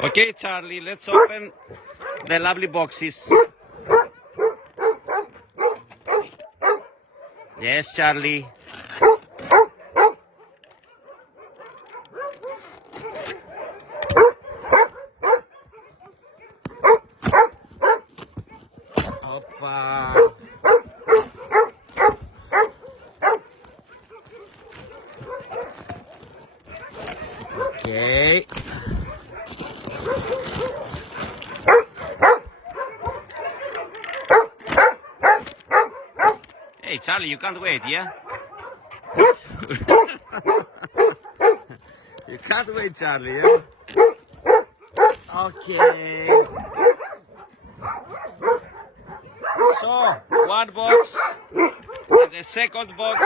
Okay, Charlie, let's open the lovely boxes. Yes, Charlie. Opa. Okay. Hey, Charlie, you can't wait, yeah? You can't wait, Charlie, yeah? Okay. So, one box, and the second box.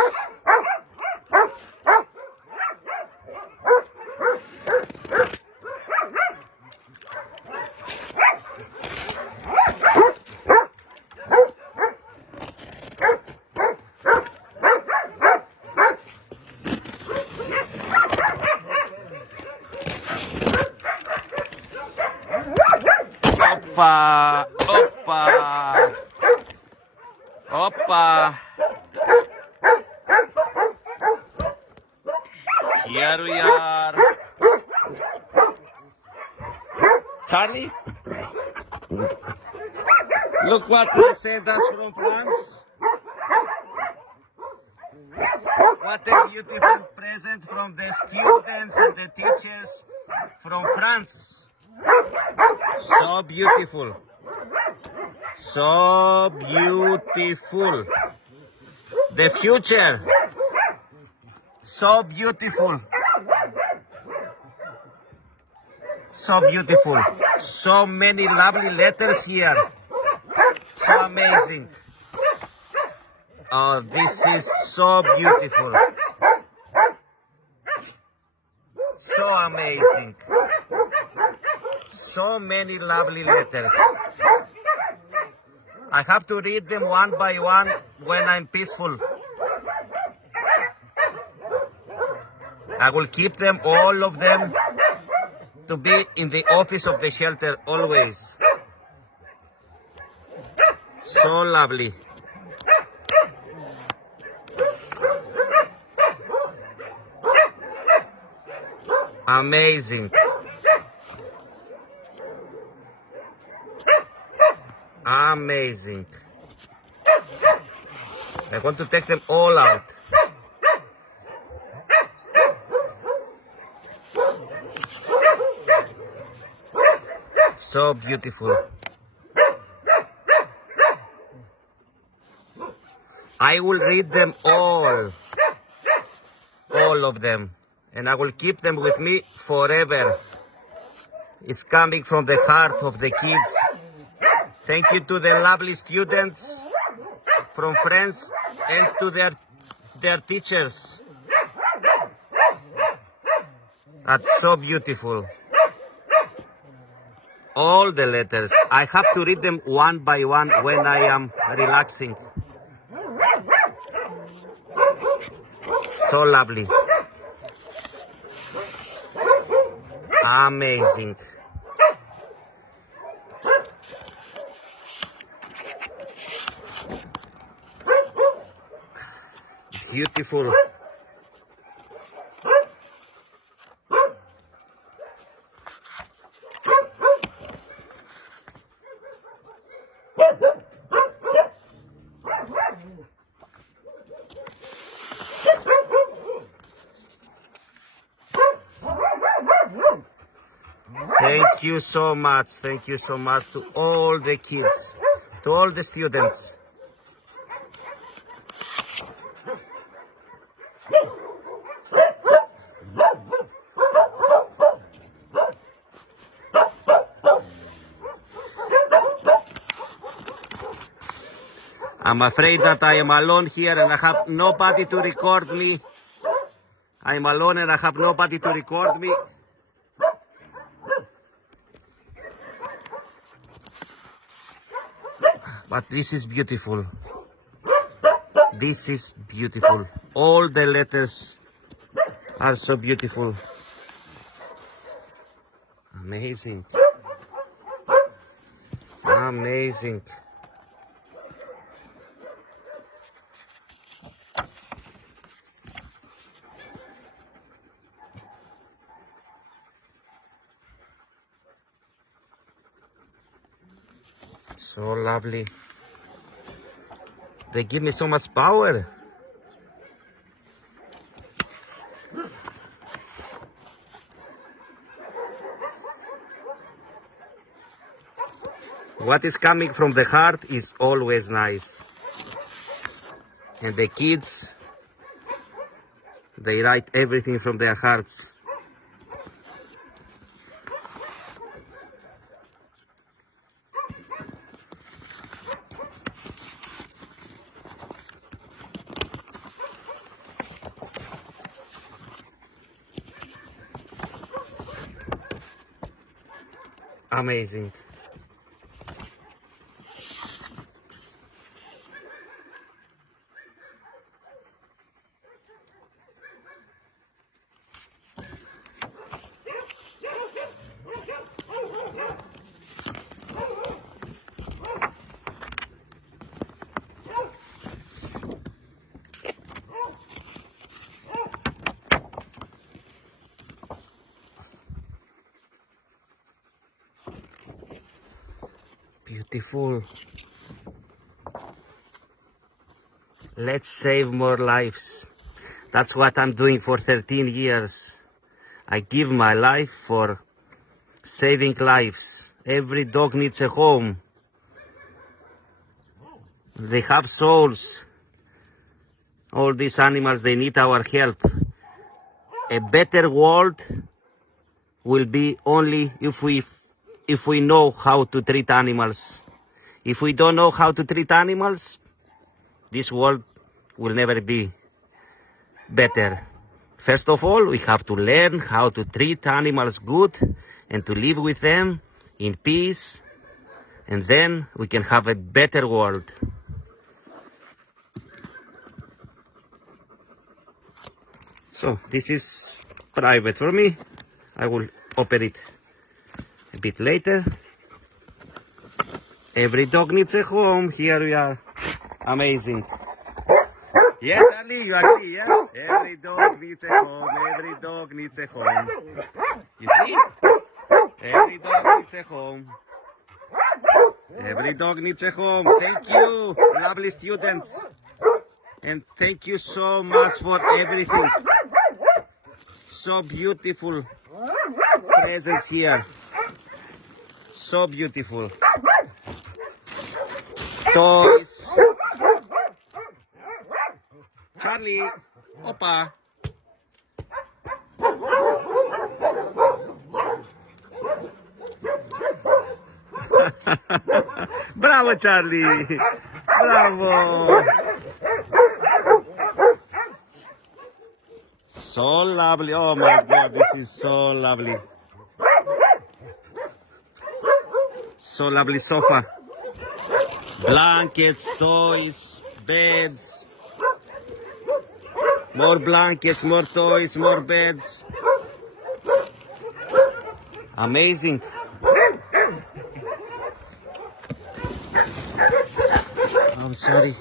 Opa, opa, opa. Here we are. Charlie, look what they sent us from France. What a beautiful present from the students and the teachers from France. So beautiful. So beautiful. The future. So beautiful. So beautiful. So many lovely letters here. So amazing. Oh, this is so beautiful. So amazing. So many lovely letters. I have to read them one by one when I'm peaceful. I will keep them, all of them, to be in the office of the shelter always. So lovely. Amazing. Amazing. I want to take them all out. So beautiful. I will read them all of them, and I will keep them with me forever. It's coming from the heart of the kids. Thank you to the lovely students from France and to their teachers. That's so beautiful. All the letters. I have to read them one by one when I am relaxing. So lovely. Amazing. Beautiful. Thank you so much. Thank you so much to all the kids, to all the students. I'm afraid that I am alone here and I have nobody to record me. I'm alone and I have nobody to record me. But this is beautiful. This is beautiful. All the letters are so beautiful. Amazing. Amazing. So lovely. They give me so much power. What is coming from the heart is always nice. And the kids, they write everything from their hearts. Amazing. Beautiful. Let's save more lives. That's what I'm doing for 13 years. I give my life for saving lives. Every dog needs a home. They have souls. All these animals, they need our help. A better world will be only if we know how to treat animals. If we don't know how to treat animals, this world will never be better. First of all, we have to learn how to treat animals good and to live with them in peace, and then we can have a better world. So this is private for me. I will open it a bit later. Every dog needs a home. Here we are. Amazing. Yeah, Charlie, you agree, yeah? Every dog needs a home. Every dog needs a home. You see? Every dog needs a home. Every dog needs a home. Thank you, lovely students. And thank you so much for everything. So beautiful presents here. So beautiful. Toys. Charlie, Opa. Bravo, Charlie. Bravo. So lovely. Oh my God, this is so lovely. So lovely sofa. Blankets, toys, beds. More blankets, more toys, more beds. Amazing. I'm sorry.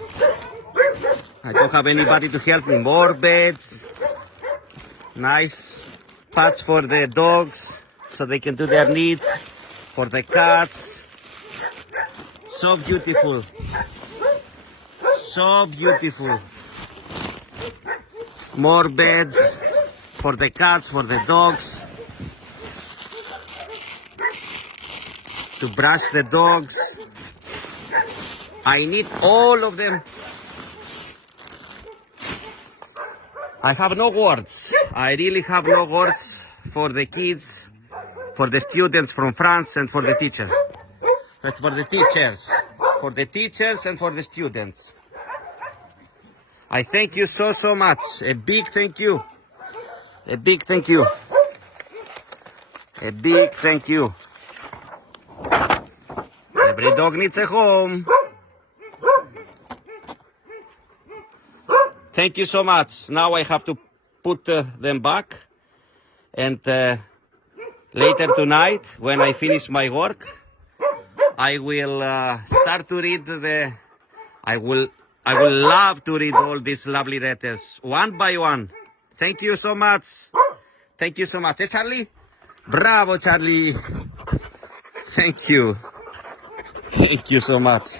I don't have anybody to help me. More beds. Nice pads for the dogs so they can do their needs. For the cats. So beautiful. So beautiful. More beds for the cats, for the dogs. To brush the dogs. I need all of them. I have no words. I really have no words for the kids, for the students from France, and for the teacher. But for the teachers. For the teachers and for the students. I thank you so much. A big thank you. A big thank you. A big thank you. Every dog needs a home. Thank you so much. Now I have to put them back and Later tonight, when I finish my work, I will start to read I will love to read all these lovely letters one by one. Thank you so much. Thank you so much. Hey, Charlie? Bravo, Charlie. Thank you. Thank you so much.